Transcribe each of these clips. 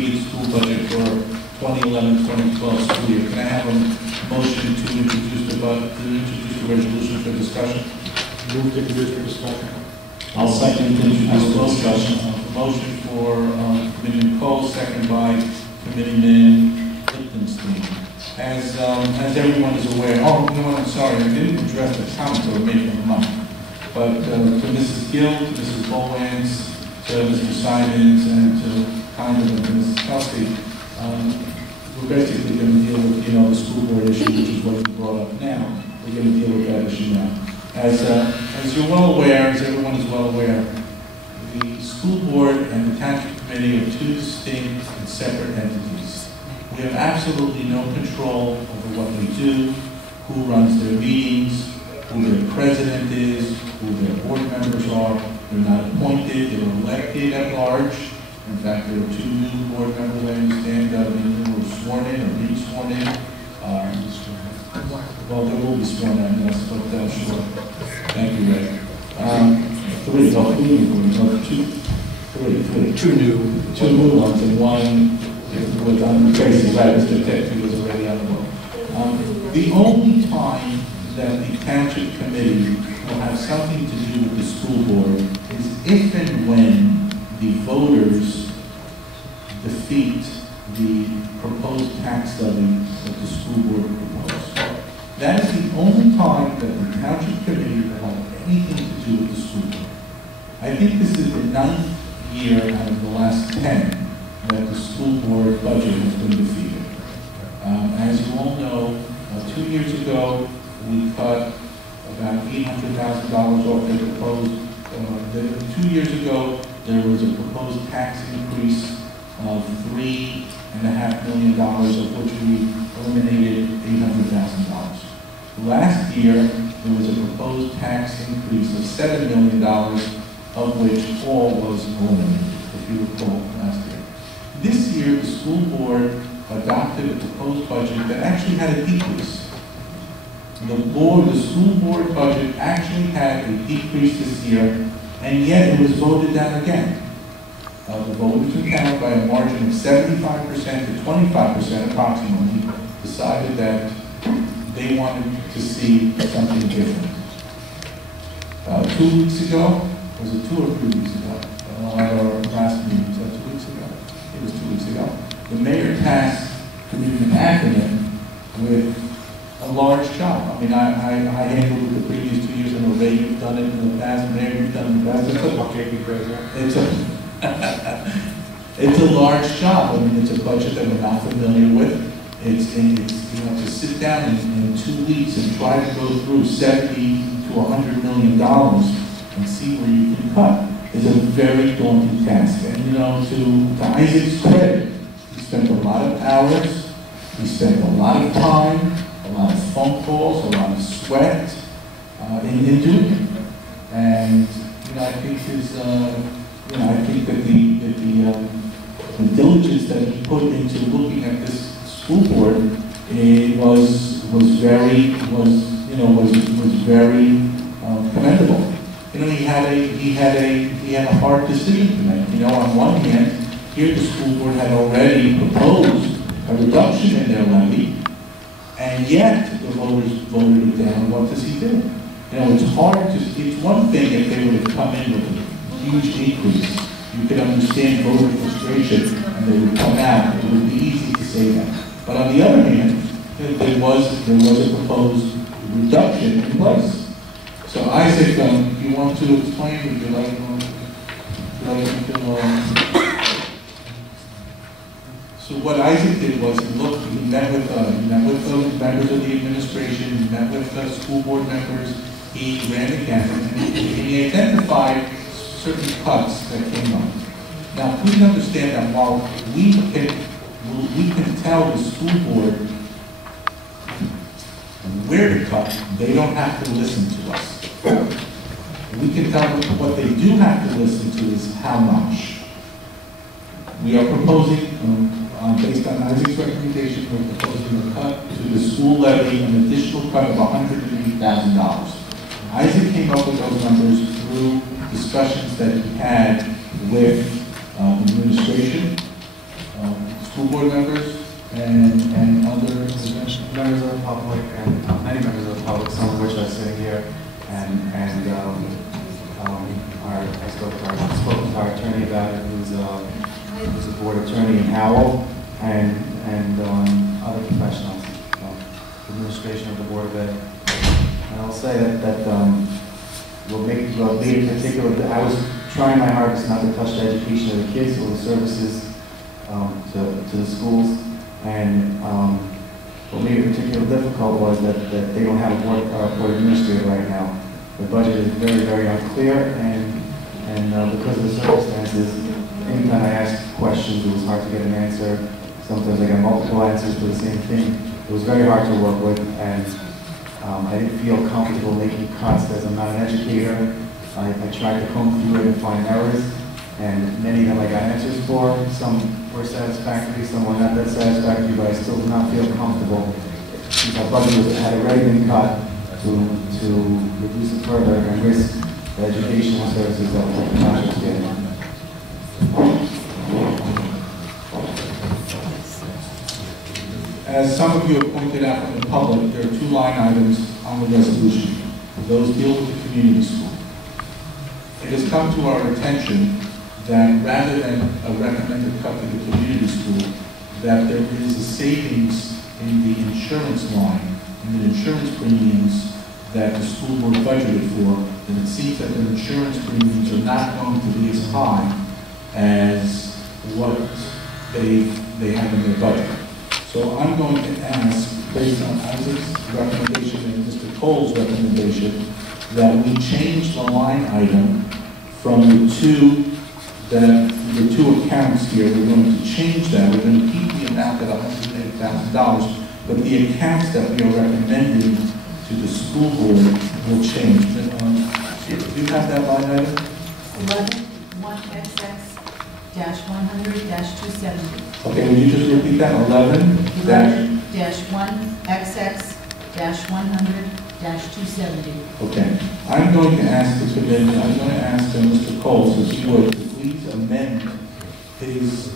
repeated school budget for 2011-2012 school year. Can I have a motion to introduce the resolution for discussion? Move to introduce for discussion. I'll second to introduce for discussion. Motion for Committeeman Cole, second by Committeeman Lichtenstein. As everyone is aware, oh, you know what, I'm sorry, I didn't address the comments that were made from the month. But to Mrs. Gill, to Mrs. Bowens, to Mr. Simons, and to Condon and to Mrs. Kelsey, we're basically going to deal with, the school board issue, which is what you brought up now. We're going to deal with that issue now. As you're well aware, as everyone is well aware, the school board and the township committee are two distinct and separate entities. We have absolutely no control over what they do, who runs their meetings, who their president is, who their board members are. They're not appointed, they're elected at large. In fact, there are two new board members, I understand, who were sworn in or being sworn in. Well, they will be sworn in, yes, but sure. Thank you, Ray. Two new ones, and one was on the basis that Mr. Tetsu was already on the board. The only time that the township committee will have something to do with the school board is if and when the voters defeat the proposed tax levy that the school board proposed. That is the only time that the township committee will have anything to do with the school board. I think this is the 9th year out of the last 10 that the school board budget has been defeated. As you all know, 2 years ago, we cut about $800,000 off the proposed. 2 years ago, there was a proposed tax increase of $3.5 million, of which we eliminated $800,000. Last year, there was a proposed tax increase of $7 million, of which all was eliminated, if you recall, last year. This year, the school board adopted a proposed budget that actually had a decrease. The school board budget actually had a decrease this year, and yet it was voted down again. The voters in town, by a margin of 75% to 25% approximately, decided that they wanted to see something different. 2 weeks ago, was it 2 or 3 weeks ago? At our last meeting, was that 2 weeks ago? It was 2 weeks ago. The mayor tasked Committeeman Ackerman with a large job. I mean, I handled it the previous 2 years in a way. You've done it in the past, Mayor, you've done it in the past. It's a large job. I mean, it's a budget that we're not familiar with. It's to sit down in 2 weeks and try to go through $70 to $100 million and see where you can cut is a very daunting task. And to Isaac's credit, he spent a lot of hours, he spent a lot of time, a lot of phone calls, a lot of sweat in doing it. And I think I think that the diligence that he put into looking at this school board was very commendable. He had a hard decision to make. On one hand, here the school board had already proposed a reduction in their levy, and yet the voters voted it down. What does he do? It's hard to. It's one thing if they would have come in with a huge decrease. You could understand voter frustration, and they would come out. It would be easy to say that. But on the other hand, there was a proposed reduction in place. So Isaac, you want to explain? Would you like to? So what Isaac did was he met with the members of the administration, he met with the school board members, he ran the gamut, and he identified certain cuts that came up. Now, please understand that while we can tell the school board where to cut, they don't have to listen to us. We can tell them what they do have to listen to is how much. We are proposing, based on Isaac's recommendation, we're proposing a cut to the school levy, an additional cut of $180,000. Isaac came up with those numbers through discussions that he had with administration, board members and other Members of the public and many members of the public, some of which are sitting here, I spoke to our attorney about it, who's a board attorney in Howell, and other professionals, administration of the Board of Ed. And I'll say that we'll make in particular. I was trying my hardest not to touch the education of the kids or the services to the schools, and what made it particularly difficult was that they don't have a board administrator right now. The budget is very, very unclear, and because of the circumstances, anytime I asked questions, it was hard to get an answer. Sometimes I got multiple answers for the same thing. It was very hard to work with, and I didn't feel comfortable making cuts as I'm not an educator. I tried to comb through it and find errors, and many of them I got answers for. Some were satisfactory, some were not that satisfactory, but I still did not feel comfortable. Since our budget had already been cut, to reduce it further and risk the educational services that the township is getting. As some of you have pointed out in the public, there are two line items on the resolution. Those deal with the community school. It has come to our attention that rather than a recommended cut to the community school, that there is a savings in the insurance line, in the insurance premiums that the school board budgeted for, and it seems that the insurance premiums are not going to be as high as what they have in their budget. So I'm going to ask, based on Isaac's recommendation and Mr. Cole's recommendation, that we change the line item from the two accounts here. We're going to change that. We're going to keep the amount at $108,000, but the accounts that we are recommending to the school board will change. Do you have that line item? 11-1XX-100-270. Okay, will you just repeat that? 11-1XX-100-270. Okay. I'm going to ask the committee, I'm going to ask Mr. Cole, if he would, to please amend his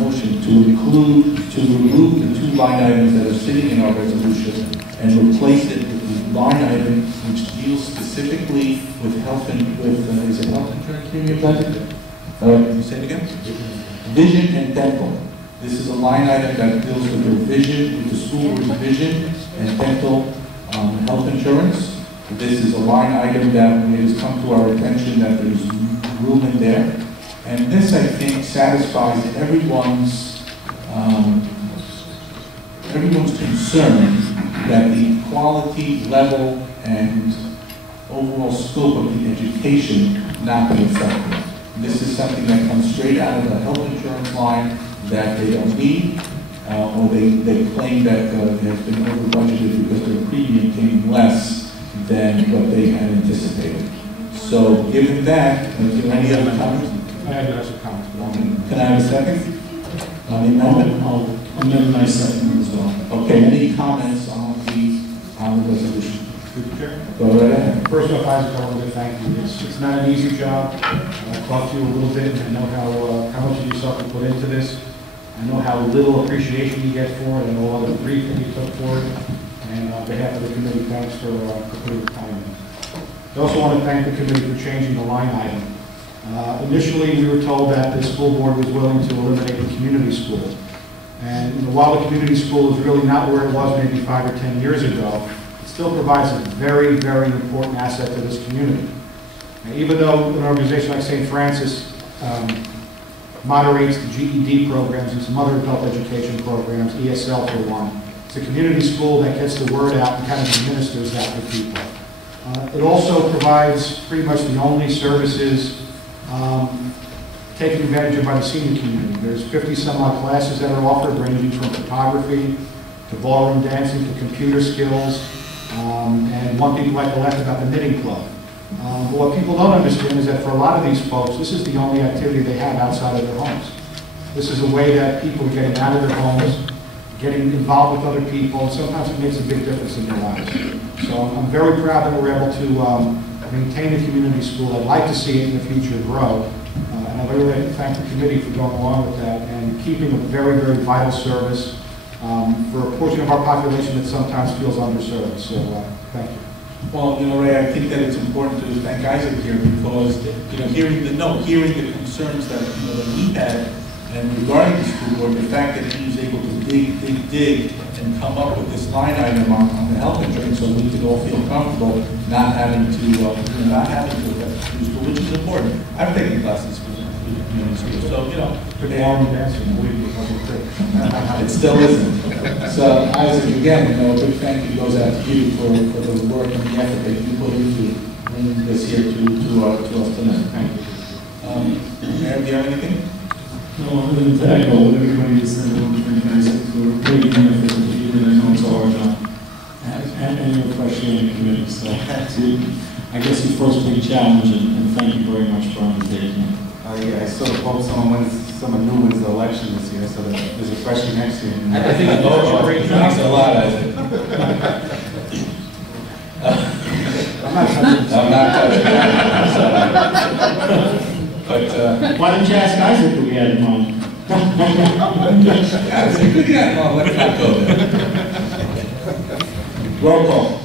motion to remove the two line items that are sitting in our resolution and replace it with the line item which deals specifically with health and is it health insurance premium budget? Can you say it again? Vision and dental. This is a line item that deals with the vision, with the school vision and dental health insurance. This is a line item that it has come to our attention that there's room in there. And this, I think, satisfies everyone's concern that the quality, level, and overall scope of the education not be affected. This is something that comes straight out of the health insurance line that they don't need, or they claim that it has been over budgeted because their premium came less than what they had anticipated. So, given that, is there any other comments? I have some comments. Can I have a second? On the amendment? I'll amend my second as well. Okay, any comments on the resolution? Mr. Chair? Go right ahead. First off, Isaac, I want to thank you. It's not an easy job. I've talked to you a little bit, and I know how much of yourself you put into this. I know how little appreciation you get for it, and all the grief that you took for it. And on behalf of the committee, thanks for putting the time in. I also want to thank the committee for changing the line item. Initially, we were told that the school board was willing to eliminate the community school. And while the community school is really not where it was maybe 5 or 10 years ago, it still provides a very, very important asset to this community. And even though an organization like St. Francis moderates the GED programs and some other adult education programs, ESL for one, it's a community school that gets the word out and kind of administers that for people. It also provides pretty much the only services taken advantage of by the senior community. There's 50 some odd classes that are offered, ranging from photography to ballroom dancing to computer skills, and one people like to laugh about the knitting club. But what people don't understand is that for a lot of these folks, this is the only activity they have outside of their homes. This is a way that people are getting out of their homes, getting involved with other people, and sometimes it makes a big difference in their lives. So I'm very proud that we're able to maintain a community school. I'd like to see it in the future grow. And I'd really like to thank the committee for going along with that. And and keeping a very, very vital service for a portion of our population that sometimes feels underserved. So, thank you. Well, Ray, I think that it's important to thank Isaac here because, hearing the concerns that, that we had and regarding the school board, the fact that he was able to dig and come up with this line item on the health insurance so we could all feel comfortable not having to affect the school, which is important. I've taken classes for community schools, so, it still isn't. So, Isaac, again, a big thank you goes out to you for the work and the effort that you put into bringing this here to us tonight. Thank you. Mayor, do you have anything? No, other than to echo what everybody has said, I want to thank Isaac for bringing the effort that you did. I know it's all our job. And your fresh year in the committee. So, I guess your first big challenge, and thank you very much for undertaking it. Yeah, I sort of hope someone new wins the election this year, so that there's a freshie next year. I think the vote thanks a lot, Isaac. I'm not touching it. But, why didn't you ask Isaac what we had in mind? yeah, no, let's not go there. Roll call.